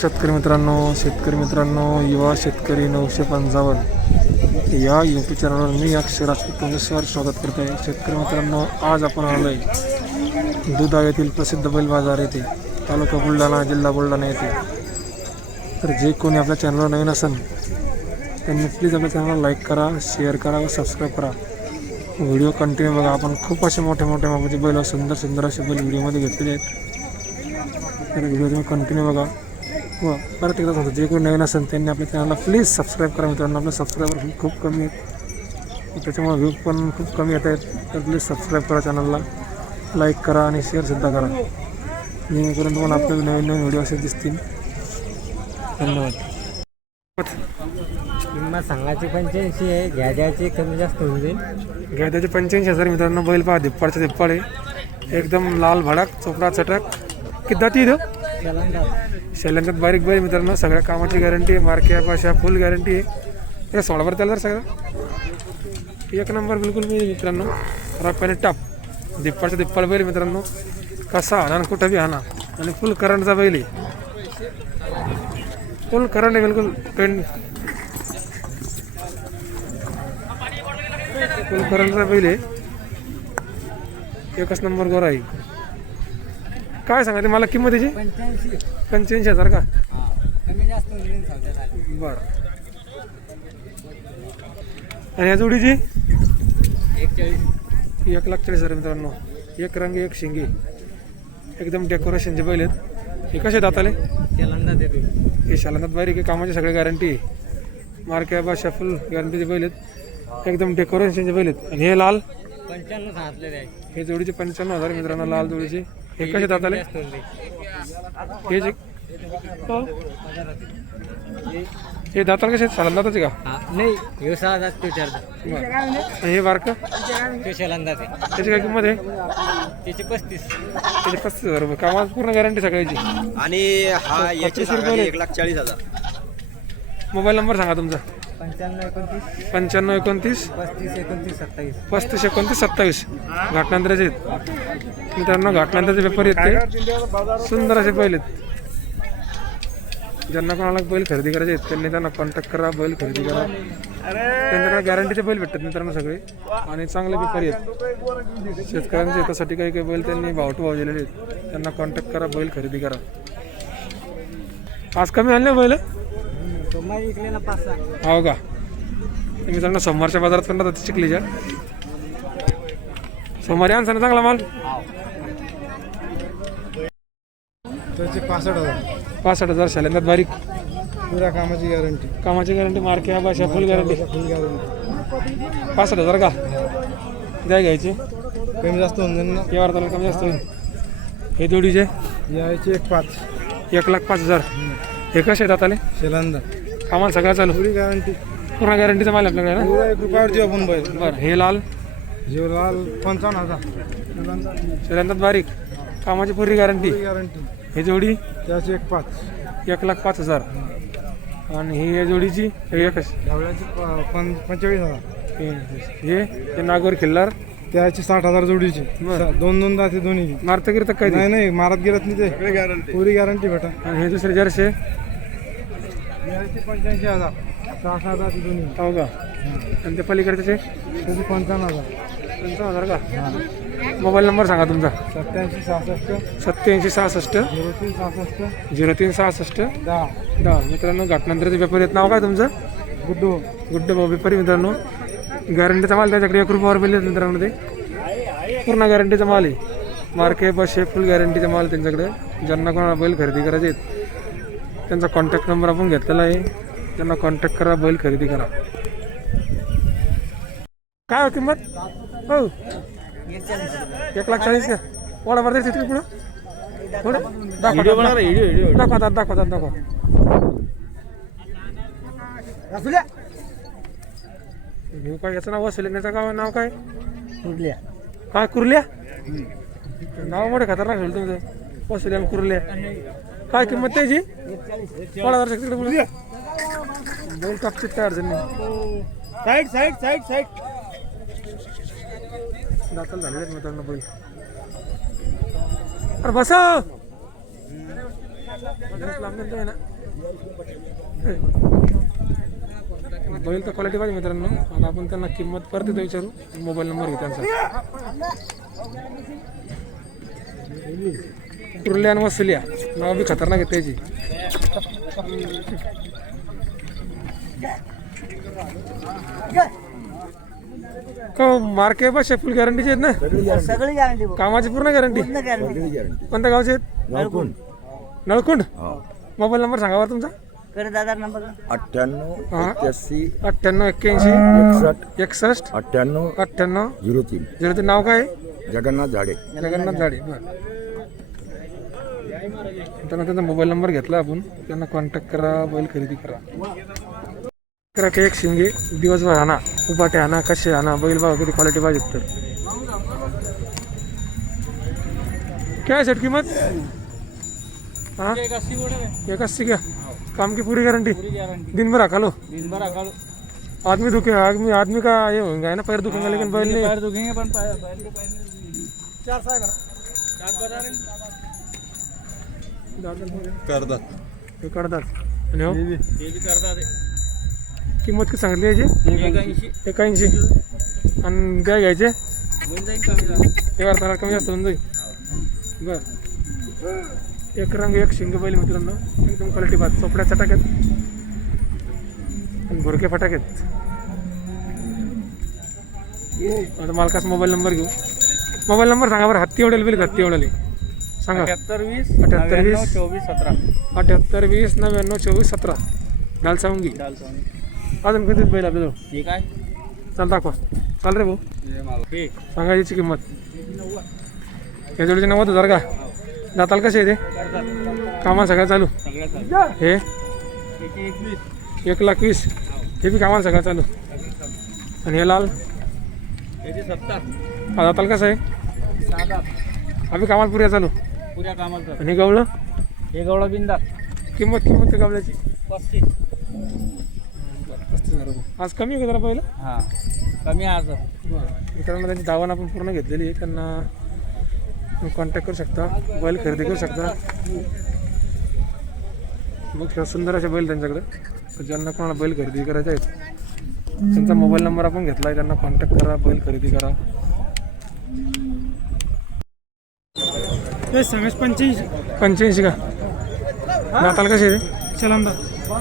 शेतकरी मित्रांनो, युवा शेतकरी 955 या यूट्यूब चॅनलवर मी अक्षर तुमचं स्वागत करतो आहे. शेतकरी मित्रांनो, आज आपण आलो आहे दुधाळ येथील प्रसिद्ध बैल बाजार येथे, तालुका बुलढाणा, जिल्हा बुलढाणा येथे. तर जे कोणी आपल्या चॅनलवर नवीन असेल त्यांनी प्लीज आपल्या चॅनलला लाईक करा, शेअर करा व सबस्क्राईब करा. व्हिडिओ कंटिन्यू बघा. आपण खूप असे मोठे मापाचे बैल व सुंदर असे बैल व्हिडिओमध्ये घेतलेले आहेत. तर व्हिडिओ तुम्ही कंटिन्यू बघा व परत एकदा सांगतो, जे कोणी नवीन असेल त्यांनी आपल्या चॅनलला प्लीज सबस्क्राईब करा. मित्रांनो, आपले सबस्क्रायबर खूप कमी आहेत, त्याच्यामुळे व्ह्यू पण खूप कमी येत आहेत. तर प्लीज सबस्क्राईब करा चॅनलला, लाईक करा आणि शेअरसुद्धा करा, जेणेकरून तुम्हाला आपले नवीन व्हिडिओ असे दिसतील. धन्यवाद. किंमत सांगायची 85 आहे, घ्यायची कमी जास्त होऊन जाईल. घ्यायचे 85,000. मित्रांनो, बैल पहा, धिप्पाडचा धिप्पाड आहे, एकदम लाल भडाक, चोपडा चटक. किती जाती इथं शैल्यांच्यात बारीक बैल. मित्रांनो, सगळ्या कामाची गॅरंटी आहे, मार्के पाशा फुल गॅरंटी आहे. हे 16 वर त्याला सगळं एक नंबर बिलकुल मी. मित्रांनो, रप्प्याने टाप धिप्पाडचा धिप्पाड बैल. मित्रांनो, कसा हाना कुठं बी हाना, आणि फुल करंटचा बैल आहे, फुल करंट आहे बिलकुल. फुल करंटचा बैल आहे, एकच नंबर गोरा आहे. काय सांगा ते मला किंमत याची? 85,000 का? बरं. आणि या जोडीची 1,40,000. मित्रांनो, एक रंग एक शिंगी, एकदम डेकोरेशनचे बैल आहेत. हे कसे दाताले? हे शालांदात बारीक आहे, कामाची सगळी गॅरंटी आहे, मार्के बाशा फुल गॅरंटीचे बैल आहेत, एकदम डेकोरेशनचे बैल आहेत. आणि हे लाल 95 सांगितलेले आहे. हे जोडीचे 95,000. मित्रांनो, लाल जोडीचे. हे कसे दाताले? हे जे हे दाताल कसे? सालांदाताचे का? नाही, हे 6 जास्त हे बारकं ते शेलांदाच आहे. त्याची काय किंमत आहे? त्याची 35. त्याची 35,000 रुपये. कामात पूर्ण गॅरंटी सगळ्याची. आणि हा याची सांगायची 1,40,000. मोबाईल नंबर सांगा तुमचा. 95 29 95 29 35 29 27. 35 29 27. घाटनांतराचे आहेत. मित्रांनो, घाटनांतराचे पेपर आहेत, ते सुंदर असे बैल आहेत. ज्यांना कोणाला बैल खरेदी करायचे आहेत त्यांनी त्यांना कॉन्टॅक्ट करा, बैल खरेदी करा. त्यांच्याकडे गॅरंटीचे बैल भेटतात मित्रांनो सगळे, आणि चांगले पेपर आहेत. शेतकऱ्यांच्या हितासाठी काही काही बैल त्यांनी भाव दिलेले आहेत, त्यांना कॉन्टॅक्ट करा, बैल खरेदी करा. आज कमी आणले बैल? हो का? मित्रांनो, सोमवारच्या बाजारात पण राहतात चिखलीच्या. सोमवारी आणसा ना चांगला माल. त्याचे 65,000. 65,000. शालेंदात बारीक, पुऱ्या कामाची गॅरंटी. मार्के भाषा फुल गॅरंटी. फुल गॅरंटी. 65,000 का? द्या घ्यायचे, कमी जास्त होऊन जाईल ना. यावर त्याला कमी जास्त होईल. हे जोडीचे यायचे 1,05,000. 1,05,000. हे कसे येतात आले? शेलांदा कामाला सगळं चालू, पुरी गॅरंटी. पूर्ण गॅरंटीचा माल आपल्याकडे ना. पुरा 1 रुपयावर जीव आपण बैल. बरं. हे लाल जीव लाल 55,000. शालेंदात बारीक, कामाची पुरी गॅरंटी. गॅरंटी. हे जोडी त्याचे 1,05,000. 1,05,000. आणि ही या जोडीची एकच ढवळ्याचे 45,000. हे नागोर खिल्लार, त्याचे 60,000 जोडीचे. बरं. 2 दाते दोन्ही. मारता गिरता काय ते? नाही मारत गिरत नाही ते. गॅरंटी. पुरी गॅरंटी भेटा. आणि हे दुसरे जर्से याचे 85,000. 6 दाते दोन्ही. हो का? आणि ते पलीकडचे त्याचे 55,000. 55,000 का? मोबाईल नंबर सांगा तुमचा. 87 66 87 66 03 66 03 66 10. 10. मित्रांनो, घाटनंतरचे पेपर येत. नाव काय तुमचं? गुड्डू. गुड्ड भाऊ पेपरी. मित्रांनो, गॅरंटीचा माल त्याच्याकडे 1 रुपयावर मिळेल. मित्रांनो, ते पूर्ण गॅरंटीचा माल आहे, मार्के बसे फुल गॅरंटीचा माल त्यांच्याकडे. ज्यांना कोणाला बैल खरेदी करायचे आहेत त्यांचा कॉन्टॅक्ट नंबर आपण घेतलेला आहे, त्यांना कॉन्टॅक्ट करा, बैल खरेदी करा. काय हो किंमत? हो 1,40,000 का? ओढा भरते तिथे पुढं दाखवा. घेऊ काय? याचं नाव वसुलीचं गाव नाव काय? कुठल्या? काय कुर्ल्या? नाव मोठे खतरनाक होईल तुमचं, वसुली आणि कुर्ल्या. काय किंमत त्याची? 1,40,000 तिकडे बोल. बैल कापचित काय अडचण नाही. साईड. दाखल झालेले आहेत मित्रांनो बैल. अरे बस लांब आहे ना बैल तर क्वालिटी पाहिजे मित्रांनो. आता आपण त्यांना किंमत परत येतो विचारू. मोबाईल नंबर घेऊ त्यांचा. कुर्ल्यान वसुल्या नाव बी खतरनाक आहे त्याची. मार्के बस फुल गॅरंटीचे आहेत ना. सगळी गॅरंटी कामाची पूर्ण गॅरंटी. कोणत्या गावचे आहेत? नळकुंड. मोबाईल नंबर सांगा बरं तुमचा. दादा नंबर 98 98 81 61 98 98 03 03. नाव काय आहे? जगन्नाथ झाडे. जगन्नाथ झाडे. बरं त्यांना त्यांचा मोबाईल नंबर घेतला आपण. त्यांना कॉन्टॅक्ट करा, बैल खरेदी करा. एक शिंगे दिवसभर आणा, उपाटे आणा, कसे आणा, बैल बघा किती क्वालिटी पाहिजे. तर काय सेट किंमत? हाँ 81 क्या काम की पूरी गारंटी. दिन भर खा लो. आदमी दुखे आदमी का ये होंगे ना, पैर दुखेंगे लेकिन बैल नहीं. पैर दुखेंगे पण करतात हे काढतात. आणि हो किंमत किती सांगितली याची? 81. आणि काय घ्यायचे? हे वार्ता कमी जास्त होऊन जाईल. बरं एक रंग एक शिंग बैल मित्रांनो. एकदम क्वालिटी बात. चोपड्या चटाक्यात आणि भुरके फटाक्यात. आता मालकाचा मोबाईल नंबर घेऊ. मोबाईल नंबर सांगा बरं. हत्ती एवढेल बिल हत्ती एवढेले सांगा. 78 78 20 24 17 78 20 99 24 17. डाल सांगून घे. अजून कितीच बैल आपल्याजवळ? ठीक आहे. चाल दाखवा. चाल रे भाऊ सांगा याची किंमत. या जोडीचे 90,000 का? दाताल कसे आहे ते? कामाला सगळं चालू. हे 1,20,000. हे बी कामाला सगळं चालू. आणि हे लाल हा दाताल कसं आहे? आम्ही कामाला पुऱ्या चालू. पुऱ्या कामाला. आणि गवळं हे गवळा बिंदा किंमत ते गवल्याची 35. 35,000 रुपये. आज कमी आहे का जरा पहिलं? हां कमी आज. बरं मित्रांनो त्यांची दावण आपण पूर्ण घेतलेली आहे. त्यांना कॉन्टॅक्ट करू शकता, बैल खरेदी करू शकता. मग सुंदर असे बैल त्यांच्याकडे. ज्यांना कोणाला बैल खरेदी करायचे आहेत त्यांचा मोबाईल नंबर आपण घेतला आहे. त्यांना कॉन्टॅक्ट करा, बैल खरेदी करा. 85 का? दाताल कसे आहे? चलंदा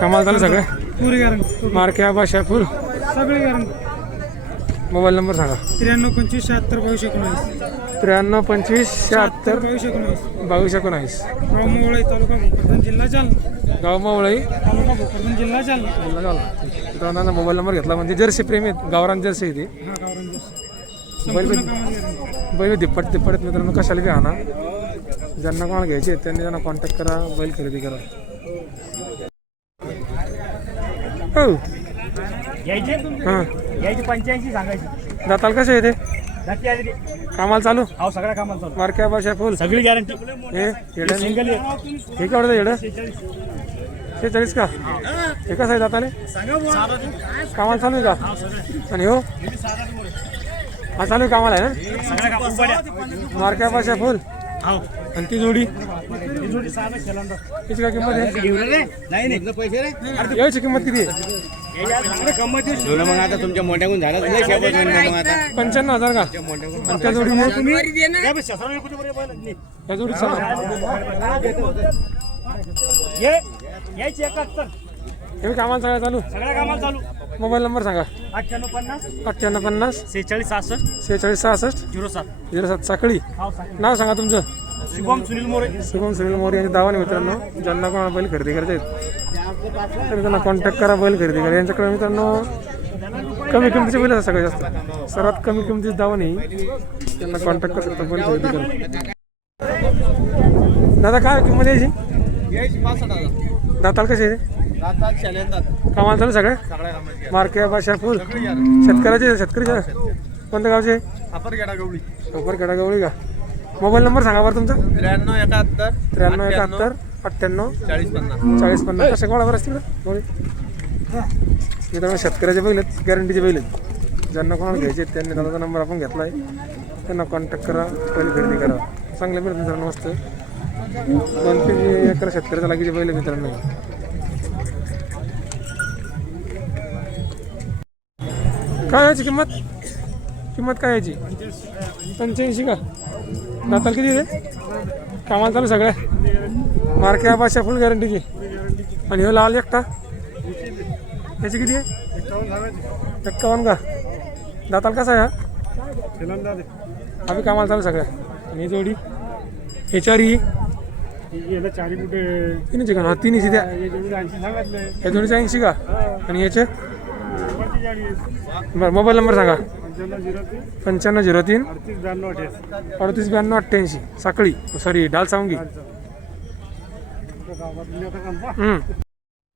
कामाला चालू सगळं. पुरी गॅरंटी. मार्क्या भाषा फुल. सगळी गॅरंटी. मोबाईल नंबर सांगा. 93 25 76 22 19. 93 25 76 22 19. 22 19. गाव मोवळी तालुका भोकरदन जिल्हा जालना. गाव मावळई तालुका भोकरदन जिल्हा जालना. मित्रांनो मोबाईल नंबर घेतला म्हणजे जर्सी प्रेमी आहेत. गावरान जर्सी आहे ती. हा गावरान बैल गॅरंटी. बैल दिप्पट मित्रांनो कशाला बी आणा. ज्यांना कोणाला घ्यायचे आहेत त्यांनी त्यांना कॉन्टॅक्ट करा, बैल खरेदी करा. हो यायचे हां 85 सांगायची. दाताल कसे आहे ते? नक्की आली. कामाला चालू. हो सगळ्या कामाला चालू. मार्क्या भाषा फुल. सगळी गॅरंटी. हे येडं सिंगल हे केवढं येडं? 46 का? हे कसं आहे दाताले? कामाला चालू आहे का? आणि हो हा चालू आहे कामाला आहे ना. सगळ्या काम उभ्या. मार्क्या भाषा फुल. हो आणि ती जोडी ही जोडी साधा चलंदा. तिची काय किंमत आहे? नाही पैसे रे. याची किंमत किती आहे? मग आता तुमच्या मोठ्याकडून झालं मग आता 95,000 का? आणि त्या जोडी या जोडी यायची 71. हे बी कामाला सगळं चालू. सगळ्या कामाला चालू. मोबाईल नंबर सांगा. 98 50 98 50 46 66 46 66 07. 07 साखळी. हो सांग. नाव सांगा तुमचं. शुभम सुनील मोरे. शुभम सुनील मोरे यांचे दावा मित्रांनो. ज्यांना कोणाला बैल खरेदी करायचे आहेत तर त्यांना कॉन्टॅक्ट करा, बैल खरेदी करा. यांच्याकडे मित्रांनो कमी किमतीचे बैल असतात सगळ्यात जास्त. सर्वात कमी किमतीची दावा नाही. त्यांना कॉन्टॅक्ट करू शकता, बैल खरेदी करा. दादा काय किंमत यायची? 65,000. दाताल कसे आहे? कामाला चालू सगळ्या मार्क्या भाषा फुल. शेतकऱ्याचे कोणत्या गावचे? अपर गवळी का? मोबाईल नंबर सांगा बरं तुमचा. 93 71 93 71 98 40 50. 40 50. कशा कोणावर असतील गोळी? मित्रांनो शेतकऱ्याचे बैल आहेत, गॅरंटीचे बैल आहेत. ज्यांना कोणाला घ्यायचे आहेत त्यांनी दादाचा नंबर आपण घेतला आहे. त्यांना कॉन्टॅक्ट करा, बैल खरेदी करा. चांगले मिळत मित्रांनो मस्त. दोन एकर शेतकऱ्याचा लागीचे बैल आहे मित्रांनो. काय याची किंमत काय याची 85 का? दाताल किती आहे? कामाला चालू सगळ्या मार्क्या भाषा फुल गॅरंटीची. आणि हो लाल एकटा याची किती आहे? 51 का? दाताल कसा आहे हा? आम्ही कामाला चालू सगळ्या. आणि जोडी ह्याच्यावर ही तिन्ही का? हा तिन्ही द्या. या जोडीचे 80 का? आणि याचे बरं मोबाईल नंबर सांगा. 9503 3892 साखळी सॉरी डाल सांगी.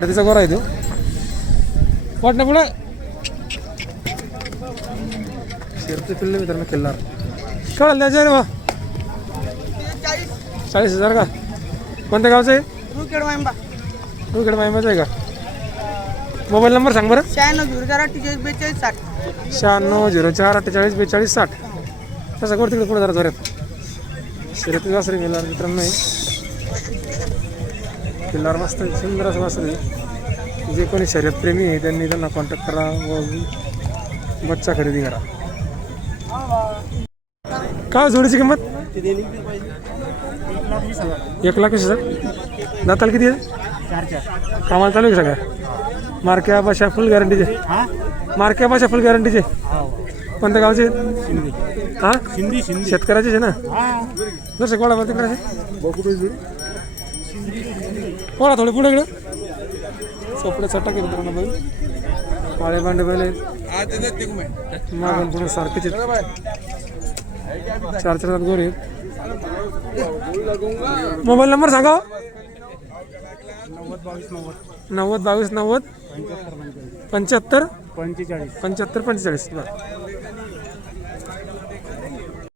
तिचा गोरा आहे तो वाट ना पुढे शेरचे पिल्ले मित्रांनो किल्लार कळलं द्यायचं रे बा. 40,000 का? कोणत्या गावचं आहे? रुखेड माहिमाचं आहे का? मोबाईल नंबर सांग बरं. 9604484260. तसं कर तिकडे पुढे जरा जोऱ्यात. शर्यती वासरी मिळणार मित्रांनो. किल्लार मस्त सुंदर असं वासरी. जे कोणी शर्यतप्रेमी आहे त्यांनी त्यांना कॉन्टॅक्ट करा व बच्चा खरेदी करा. काय जोडीची किंमत? 1,20,000. दाताल किती आहे? कामाला चालू आहे सगळ्या मार्क्या भाषा फुल गॅरंटीचे. मार्क्या भाषा फुल गॅरंटीचे. कोणत्या गावचे? हां शेतकऱ्याचेच आहे ना. जसं कोणा तिकडे कोणा थोडे पुढे इकडं चोपडे चटक आहे मित्रांनो. बैल पाळे भांडे बैल आहेत मागून पुढे सारखेच आहेत. 4 दात गोरे आहेत. मोबाईल नंबर सांगा. 90 22 90 75 45 बरं.